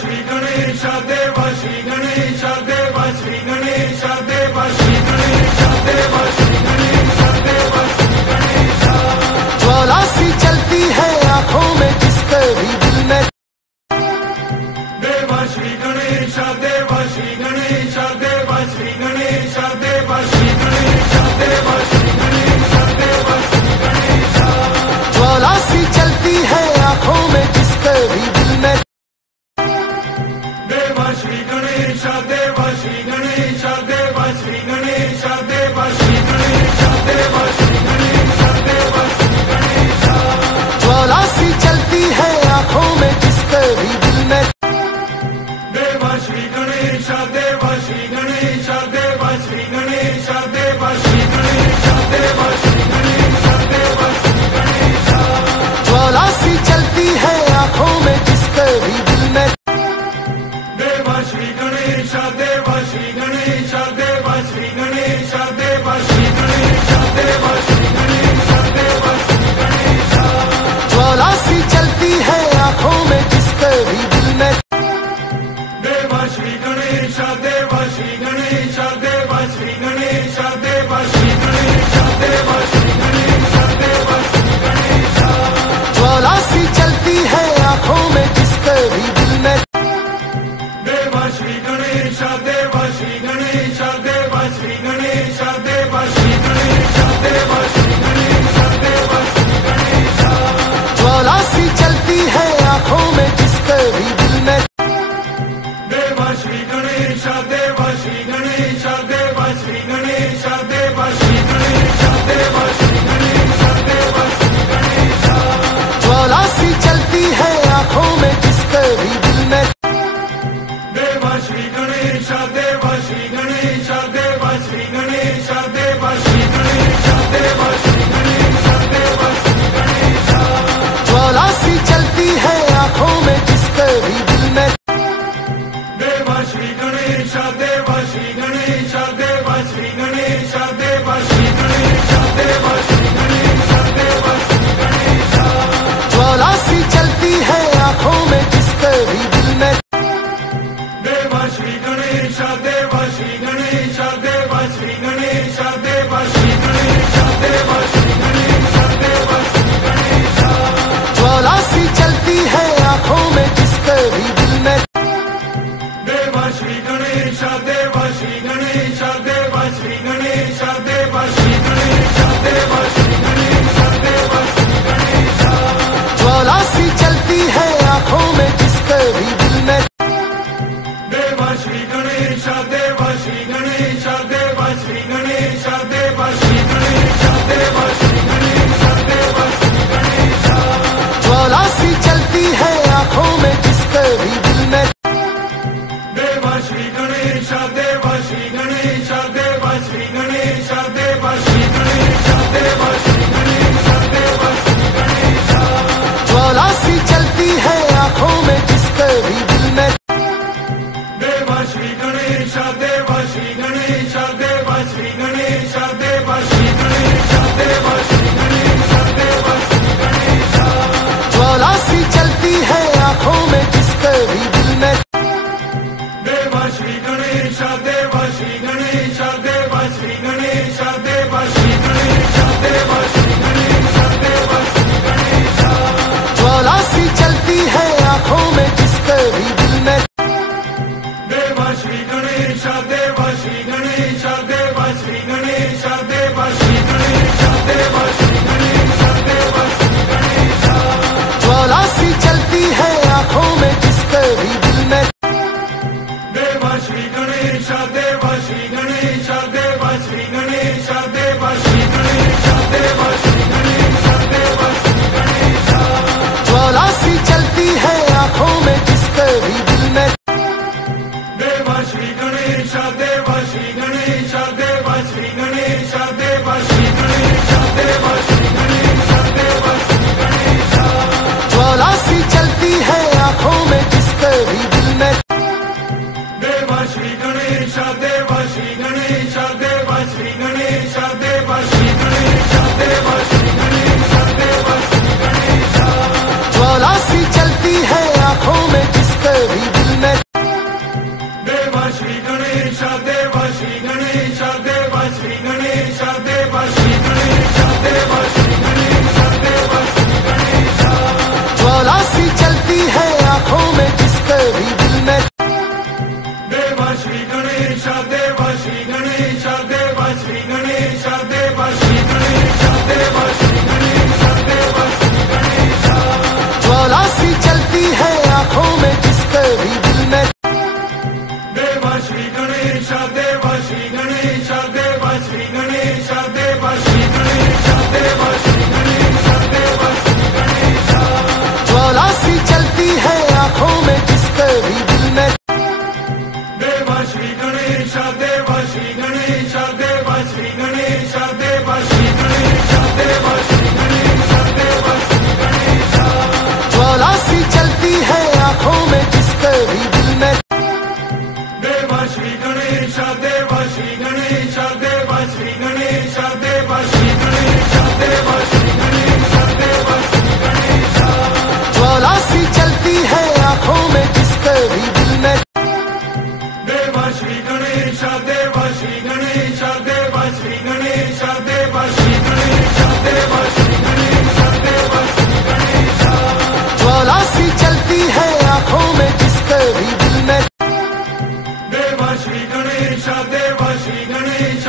श्री गणेश देव श्री गणेश देव श्री गणेश देव श्री गणेश देव श्री गणेश देव श्री गणेश। ज्वाला सी चलती है आंखों में जिसके भी दिल में। देव श्री गणेश देव श्री गणेश देव श्री गणेश देव श्री गणेश देव श्री गणेश देव श्री गणेश। ज्वाला सी चलती है आंखों में जिसके भी दिल में। देव श्री गणेश देव श्री गणेश देव श्री गणेश देव श्री गणेश देव श्री गणेश देव श्री गणेश। ज्वाला सी चलती है आंखों में जिसके भी दिल में। देव श्री गणेश देव श्री गणेश देव श्री गणेश देव श्री गणेश देव श्री गणेश देव श्री गणेश। ज्वाला सी चलती है आंखों में जिसके भी दिल में। देव श्री गणेश देव श्री गणेश देव श्री गणेश देव श्री गणेश देव श्री गणेश देव श्री गणेश। ज्वाला सी चलती है आंखों में जिसके भी दिल में। देव श्री गणेश देव श्री गणेश देव श्री गणेश देव श्री गणेश देव श्री गणेश देव श्री गणेश। ज्वाला सी चलती है आंखों में जिसके भी दिल में। देव श्री गणेश देव श्री गणेश देव श्री गणेश देव श्री गणेश देव श्री गणेश देव श्री गणेश। ज्वाला सी चलती है आंखों में जिसके भी दिल में। देव श्री गणेश देव श्री गणेश देव श्री गणेश देव श्री गणेश देव श्री गणेश देव श्री गणेश। ज्वाला सी चलती है आंखों में जिसके भी दिल में। देव श्री गणेश देव श्री गणेश देव श्री गणेश देव श्री गणेश देव श्री गणेश देव श्री गणेश। ज्वाला सी चलती है आंखों में जिसके भी श्री गणेश